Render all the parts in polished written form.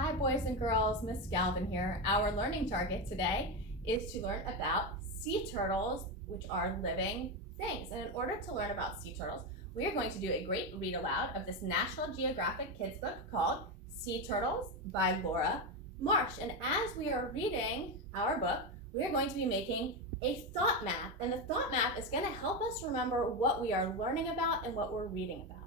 Hi boys and girls, Miss Galvin here. Our learning target today is to learn about sea turtles, which are living things. And in order to learn about sea turtles, we are going to do a great read aloud of this National Geographic kids book called Sea Turtles by Laura Marsh. And as we are reading our book, we are going to be making a thought map. And the thought map is going to help us remember what we are learning about and what we're reading about.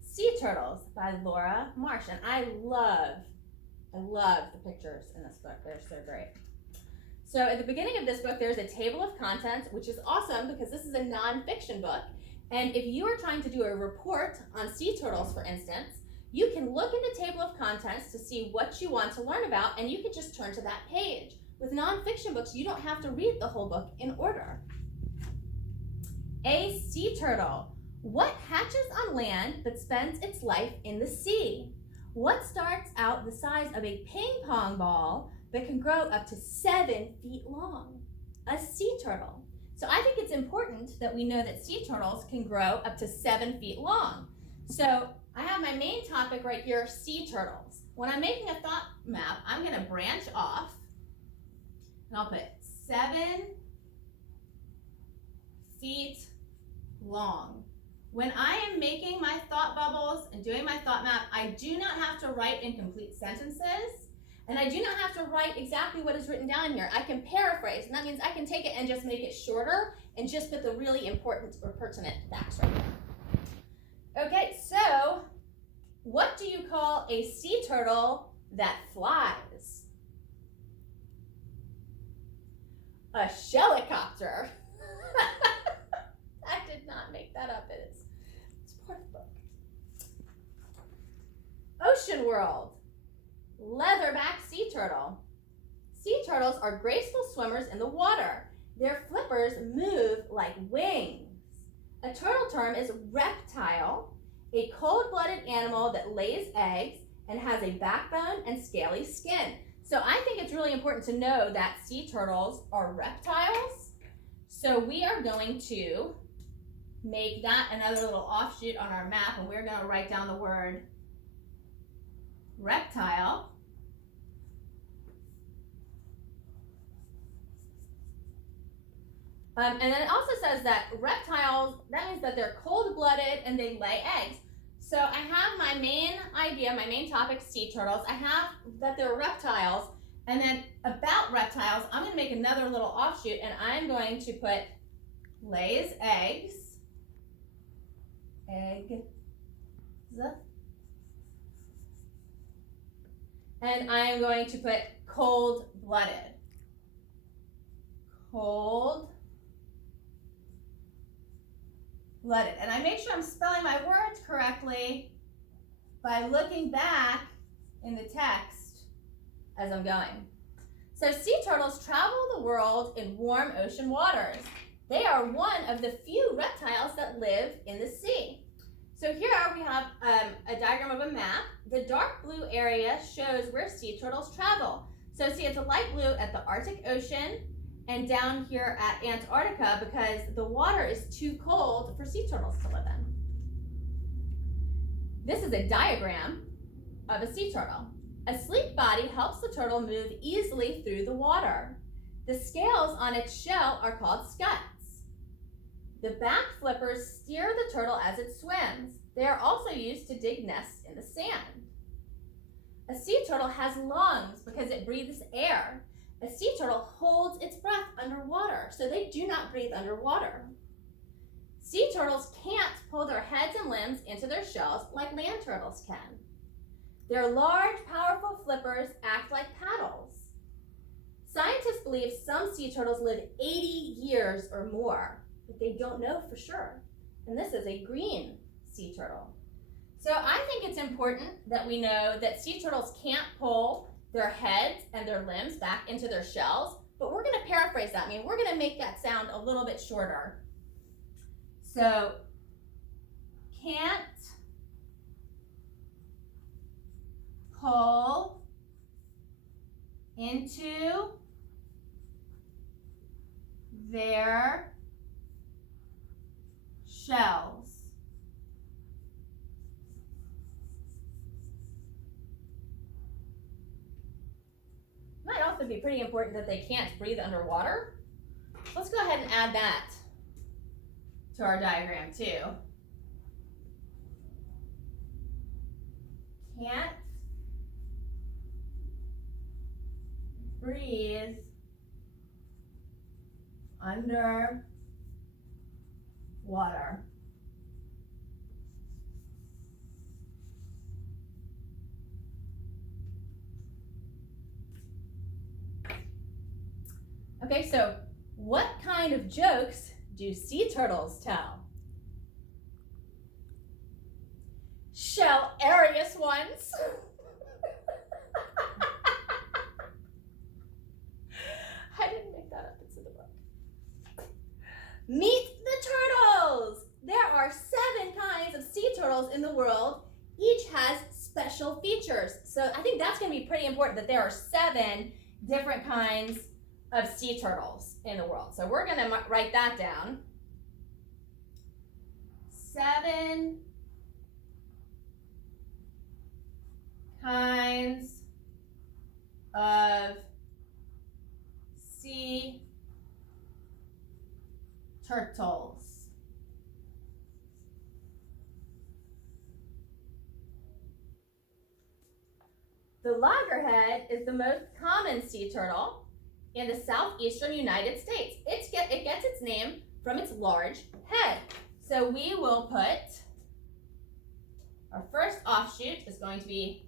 Sea Turtles by Laura Marsh. And I love the pictures in this book. They're so great. So at the beginning of this book, there's a table of contents, which is awesome because this is a nonfiction book. And if you are trying to do a report on sea turtles, for instance, you can look in the table of contents to see what you want to learn about, and you can just turn to that page. With nonfiction books, you don't have to read the whole book in order. A sea turtle. What hatches on land but spends its life in the sea? What starts out the size of a ping pong ball but can grow up to 7 feet long? A sea turtle. So I think it's important that we know that sea turtles can grow up to 7 feet long. So I have my main topic right here, sea turtles. When I'm making a thought map, I'm going to branch off, and I'll put 7 feet long. When I am making my thought bubbles and doing my thought map, I do not have to write in complete sentences, and I do not have to write exactly what is written down here. I can paraphrase, and that means I can take it and just make it shorter and just put the really important or pertinent facts right there. Okay, so what do you call a sea turtle that flies? A shelicopter. I did not make that up. It's part of the book. Ocean world. Leatherback sea turtle. Sea turtles are graceful swimmers in the water. Their flippers move like wings. A turtle term is reptile, a cold-blooded animal that lays eggs and has a backbone and scaly skin. So I think it's really important to know that sea turtles are reptiles. So we are going to make that another little offshoot on our map, and we're going to write down the word reptile. And then it also says that reptiles, that means that they're cold-blooded and they lay eggs. So I have my main idea, my main topic, sea turtles. I have that they're reptiles. And then about reptiles, I'm going to make another little offshoot, and I'm going to put lays eggs. Eggs. And I'm going to put cold-blooded. Cold-blooded. And I make sure I'm spelling my words correctly by looking back in the text as I'm going. So sea turtles travel the world in warm ocean waters. They are one of the few reptiles that live in the sea. So here we have a diagram of a map. The dark blue area shows where sea turtles travel. So see, it's a light blue at the Arctic Ocean and down here at Antarctica because the water is too cold for sea turtles to live in. This is a diagram of a sea turtle. A sleek body helps the turtle move easily through the water. The scales on its shell are called scuts. The back flippers steer the turtle as it swims. They are also used to dig nests in the sand. A sea turtle has lungs because it breathes air. A sea turtle holds its breath underwater, so they do not breathe underwater. Sea turtles can't pull their heads and limbs into their shells like land turtles can. Their large, powerful flippers act like paddles. Scientists believe some sea turtles live 80 years or more, but they don't know for sure. And this is a green sea turtle. So I think it's important that we know that sea turtles can't pull their heads and their limbs back into their shells, but we're going to paraphrase that. I mean, we're going to make that sound a little bit shorter. So, can't pull into their shells. would be pretty important that they can't breathe underwater. Let's go ahead and add that to our diagram too. Can't breathe under water. Okay, so what kind of jokes do sea turtles tell? Hilarious ones. I didn't make that up, it's in the book. Meet the turtles! There are 7 kinds of sea turtles in the world. Each has special features. So I think that's going to be pretty important that there are 7 different kinds of sea turtles in the world. So we're going to write that down. 7 kinds of sea turtles. The loggerhead is the most common sea turtle in the southeastern United States. It gets its name from its large head. So we will put, our first offshoot is going to be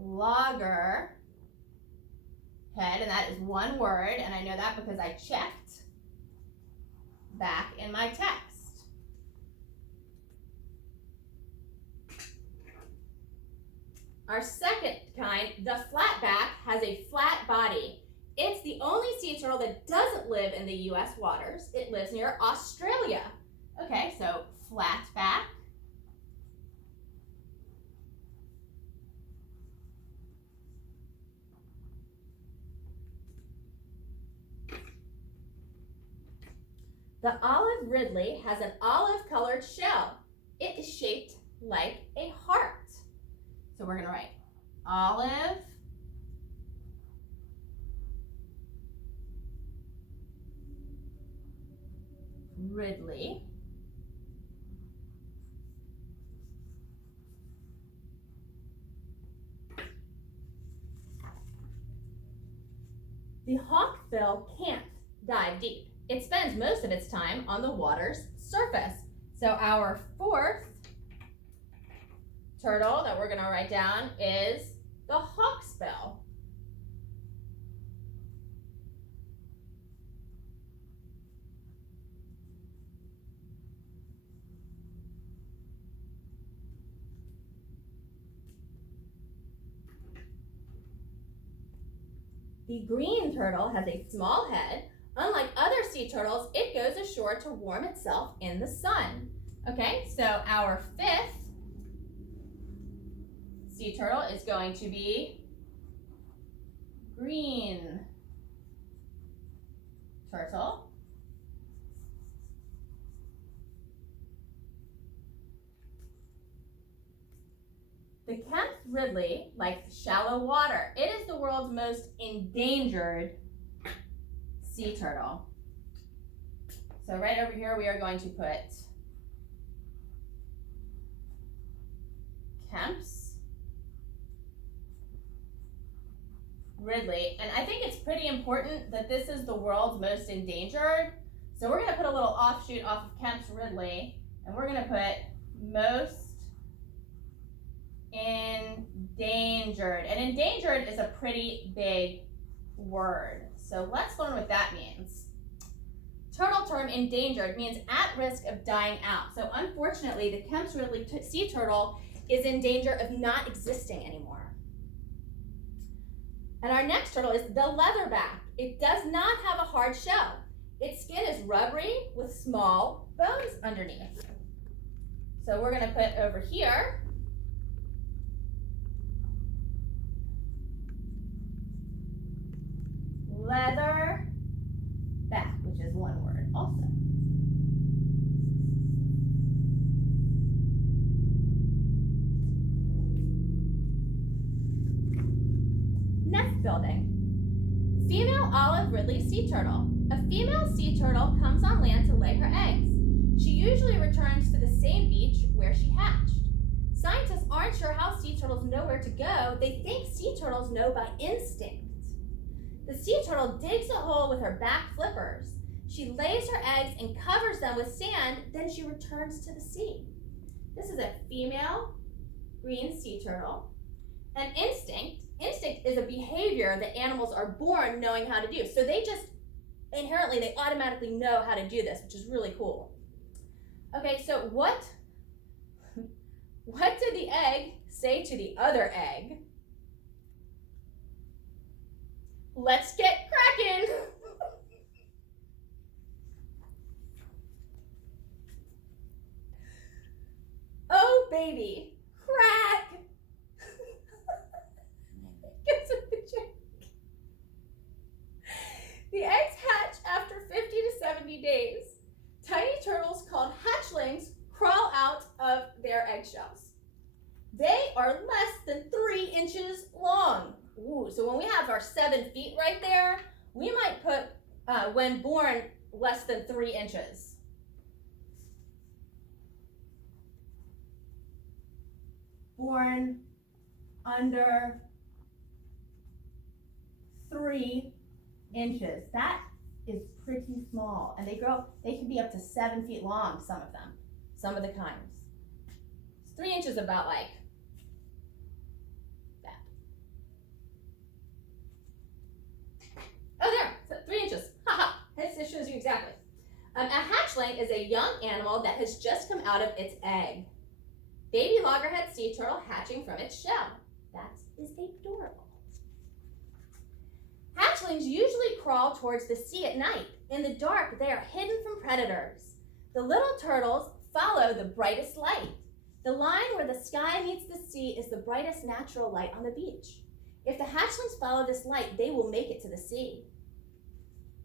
loggerhead, and that is one word, and I know that because I checked back in my text. Our second kind, the flatback, has a flat body. It's the only sea turtle that doesn't live in the U.S. waters. It lives near Australia. Okay, so flatback. The olive Ridley has an olive-colored shell. It is shaped like a heart. So we're going to write olive Ridley. The hawkbill can't dive deep. It spends most of its time on the water's surface. So our fourth turtle that we're going to write down is the hawksbill. The green turtle has a small head. Unlike other sea turtles, it goes ashore to warm itself in the sun. Okay, so our fifth sea turtle is going to be green turtle. The Kemp's Ridley likes shallow water. It is the world's most endangered sea turtle. So right over here we are going to put Kemp's Ridley. And I think it's pretty important that this is the world's most endangered. So we're going to put a little offshoot off of Kemp's Ridley, and we're going to put most endangered. And endangered is a pretty big word. So let's learn what that means. Turtle term endangered means at risk of dying out. So unfortunately, the Kemp's Ridley sea turtle is in danger of not existing anymore. And our next turtle is the leatherback. It does not have a hard shell. Its skin is rubbery with small bones underneath. So we're going to put over here leatherback, which is one word also. Nest building. Female olive Ridley sea turtle. A female sea turtle comes on land to lay her eggs. She usually returns to the same beach where she hatched. Scientists aren't sure how sea turtles know where to go. They think sea turtles know by instinct. The sea turtle digs a hole with her back flippers. She lays her eggs and covers them with sand, then she returns to the sea. This is a female green sea turtle. And instinct is a behavior that animals are born knowing how to do. So they just inherently, they automatically know how to do this, which is really cool. Okay, so what did the egg say to the other egg? Let's get cracking. Oh, baby, crack. Gets a picture. The eggs hatch after 50 to 70 days. Tiny turtles called hatchlings crawl out of their eggshells. They are less than 3 inches long. Ooh, so when we have our 7 feet right there, we might put, when born, less than 3 inches. Born under 3 inches. That is pretty small. And they can be up to 7 feet long, some of them, some of the kinds. 3 inches about like that. Oh, there, so 3 inches. Haha, this shows you exactly. A hatchling is a young animal that has just come out of its egg. Baby loggerhead sea turtle hatching from its shell. That is adorable. Hatchlings usually crawl towards the sea at night. In the dark, they are hidden from predators. The little turtles follow the brightest light. The line where the sky meets the sea is the brightest natural light on the beach. If the hatchlings follow this light, they will make it to the sea.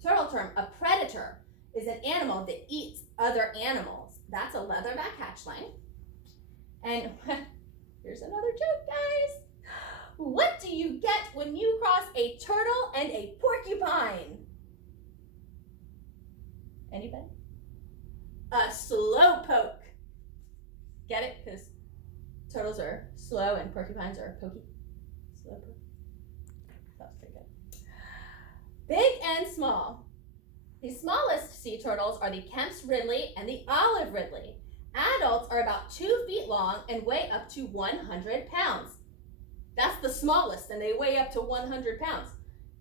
Turtle term, a predator is an animal that eats other animals. That's a leatherback hatchling. And here's another joke, guys. What do you get when you cross a turtle and a porcupine? Anybody? A slowpoke. Get it? Because turtles are slow and porcupines are pokey. Slowpoke. That's pretty good. Big and small. The smallest sea turtles are the Kemp's Ridley and the Olive Ridley. Adults are about 2 feet long and weigh up to 100 pounds. That's the smallest, and they weigh up to 100 pounds.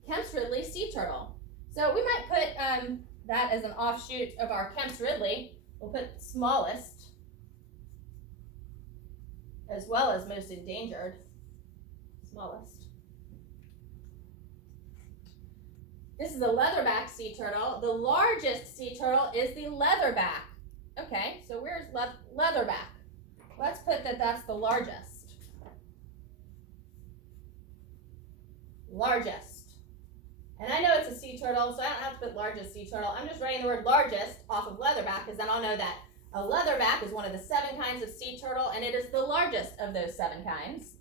Kemp's Ridley sea turtle. So we might put that as an offshoot of our Kemp's Ridley. We'll put smallest, as well as most endangered. Smallest. This is a leatherback sea turtle. The largest sea turtle is the leatherback. Okay, so where's leatherback? Let's put that that's the largest. Largest. And I know it's a sea turtle, so I don't have to put largest sea turtle. I'm just writing the word largest off of leatherback, because then I'll know that a leatherback is one of the 7 kinds of sea turtle, and it is the largest of those 7 kinds.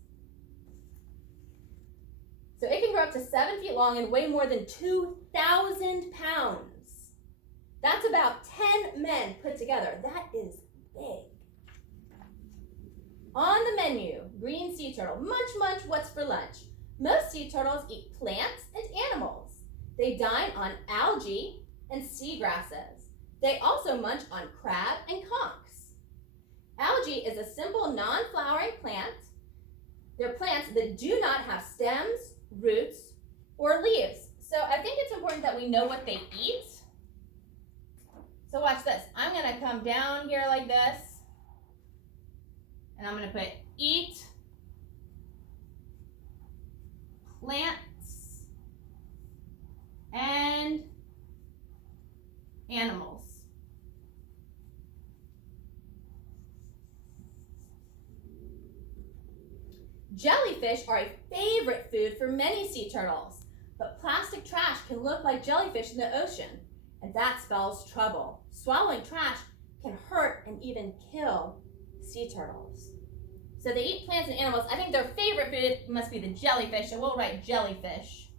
So it can grow up to 7 feet long and weigh more than 2,000 pounds. That's about 10 men put together. That is big. On the menu, green sea turtle. Munch, munch, what's for lunch? Most sea turtles eat plants and animals. They dine on algae and seagrasses. They also munch on crab and conchs. Algae is a simple non-flowering plant. They're plants that do not have stems, roots, or leaves. So I think it's important that we know what they eat. So watch this. I'm going to come down here like this, and I'm going to put eat plants and animals. Jellyfish are a favorite food for many sea turtles, but plastic trash can look like jellyfish in the ocean, and that spells trouble. Swallowing trash can hurt and even kill sea turtles. So they eat plants and animals. I think their favorite food must be the jellyfish, so we'll write jellyfish.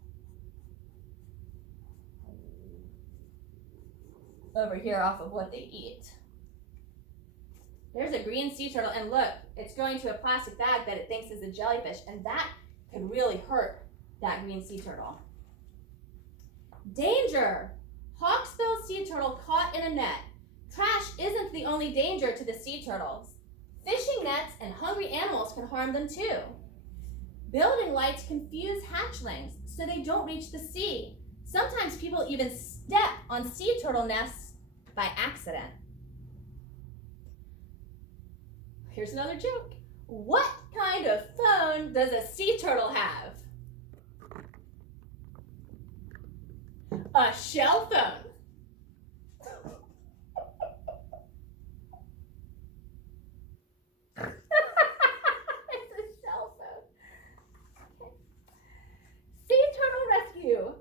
over here off of what they eat. There's a green sea turtle, and look, it's going to a plastic bag that it thinks is a jellyfish, and that could really hurt that green sea turtle. Danger! Hawksbill sea turtle caught in a net. Trash isn't the only danger to the sea turtles. Fishing nets and hungry animals can harm them too. Building lights confuse hatchlings so they don't reach the sea. Sometimes people even step on sea turtle nests by accident. Here's another joke. What kind of phone does a sea turtle have? A shell phone. It's a shell phone. Okay. Sea turtle rescue.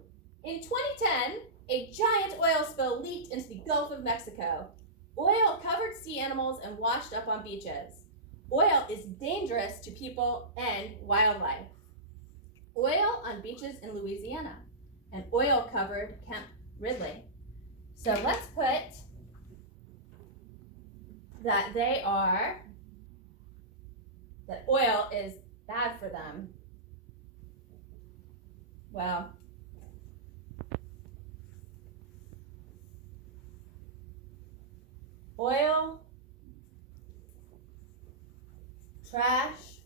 In 2010, a giant oil spill leaked into the Gulf of Mexico. Oil covered sea animals and washed up on beaches. Oil is dangerous to people and wildlife. Oil on beaches in Louisiana. And oil covered Camp Ridley. So let's put that that oil is bad for them. Well, oil, trash,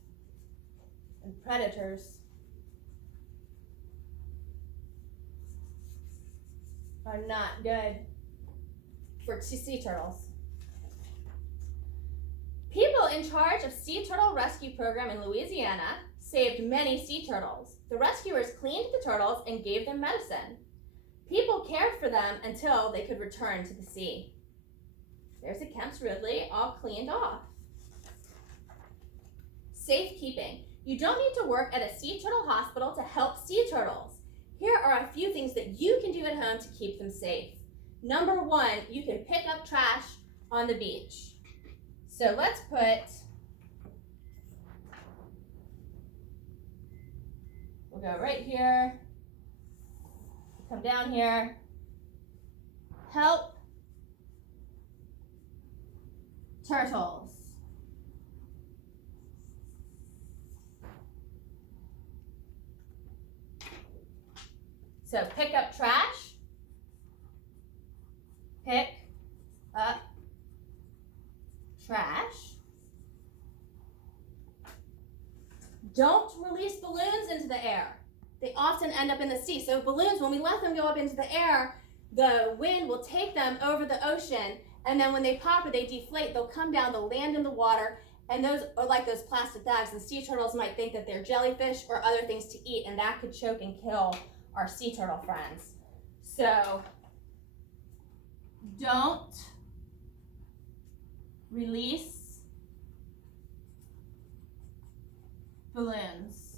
and predators are not good for sea turtles. People in charge of sea turtle rescue program in Louisiana saved many sea turtles. The rescuers cleaned the turtles and gave them medicine. People cared for them until they could return to the sea. There's a Kemp's Ridley all cleaned off. Safekeeping. You don't need to work at a sea turtle hospital to help sea turtles. Here are a few things that you can do at home to keep them safe. Number one, you can pick up trash on the beach. So let's we'll go right here, come down here, help turtles. So pick up trash, pick up trash. Don't release balloons into the air. They often end up in the sea. So balloons, when we let them go up into the air, the wind will take them over the ocean, and then when they pop or they deflate, they'll come down, they'll land in the water, and those are like those plastic bags, and sea turtles might think that they're jellyfish or other things to eat, and that could choke and kill our sea turtle friends. So don't release balloons.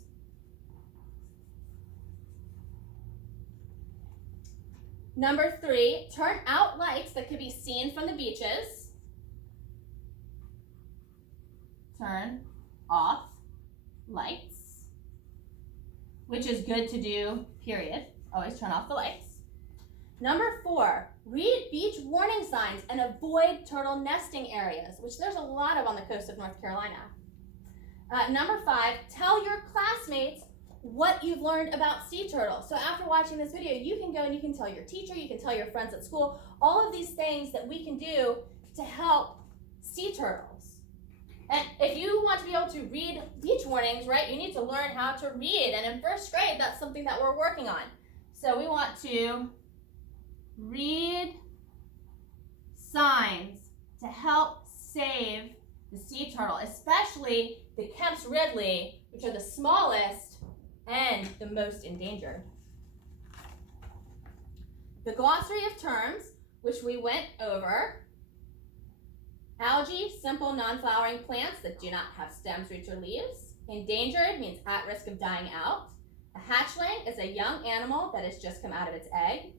Number 3, turn out lights that could be seen from the beaches. Turn off lights, which is good to do, period. Always turn off the lights. Number 4, read beach warning signs and avoid turtle nesting areas, which there's a lot of on the coast of North Carolina. Number 5, tell your classmates what you've learned about sea turtles. So after watching this video, you can go and you can tell your teacher, you can tell your friends at school, all of these things that we can do to help sea turtles. And if you want to be able to read beach warnings, right, you need to learn how to read. And in first grade, that's something that we're working on. So we want to read signs to help save the sea turtle, especially the Kemp's Ridley, which are the smallest and the most endangered. The glossary of terms, which we went over: algae, simple non-flowering plants that do not have stems, roots, or leaves. Endangered means at risk of dying out. A hatchling is a young animal that has just come out of its egg.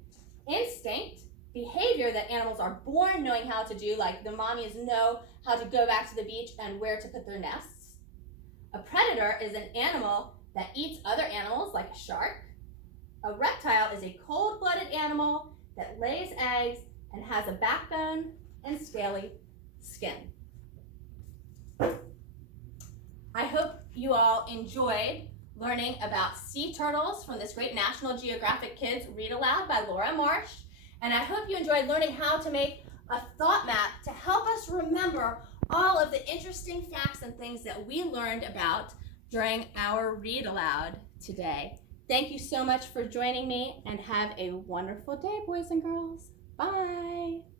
Instinct, behavior that animals are born knowing how to do, like the mommies know how to go back to the beach and where to put their nests. A predator is an animal that eats other animals, like a shark. A reptile is a cold-blooded animal that lays eggs and has a backbone and scaly skin. I hope you all enjoyed learning about sea turtles from this great National Geographic Kids Read Aloud by Laura Marsh. And I hope you enjoyed learning how to make a thought map to help us remember all of the interesting facts and things that we learned about during our Read Aloud today. Thank you so much for joining me, and have a wonderful day, boys and girls. Bye.